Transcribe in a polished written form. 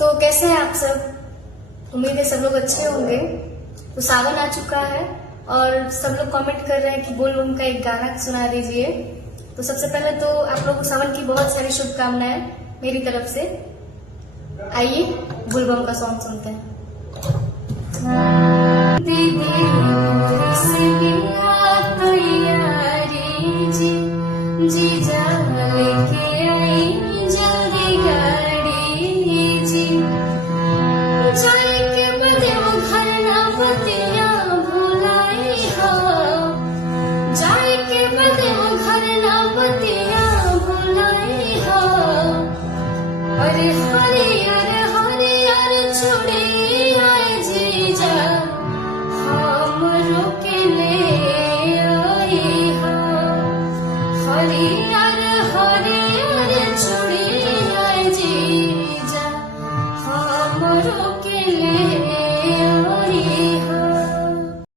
तो कैसे हैं आप सब? उम्मीद है सब लोग अच्छे होंगे। तो सावन आ चुका है और सब लोग कमेंट कर रहे हैं कि बोल बम का एक गाना सुना दीजिए। तो सबसे पहले तो आप लोगों को सावन की बहुत सारी शुभकामनाएं मेरी तरफ से। आइए बोल बम का सॉन्ग सुनते हैं। दीदी से बिना तैयारी जी जीजा लेके आई जल्दी गाड़ी जी। जाए के बदे वो घर ना बतिया भुलाई हो, जाए के बदे वो घर ना बतिया भुलाई हो। अरे हरियर हरियर चूड़ी आए जीजा हमरो के ले आई हो। हरियर हरियर चूड़ी आए जीजा हमरो के ले आई हो।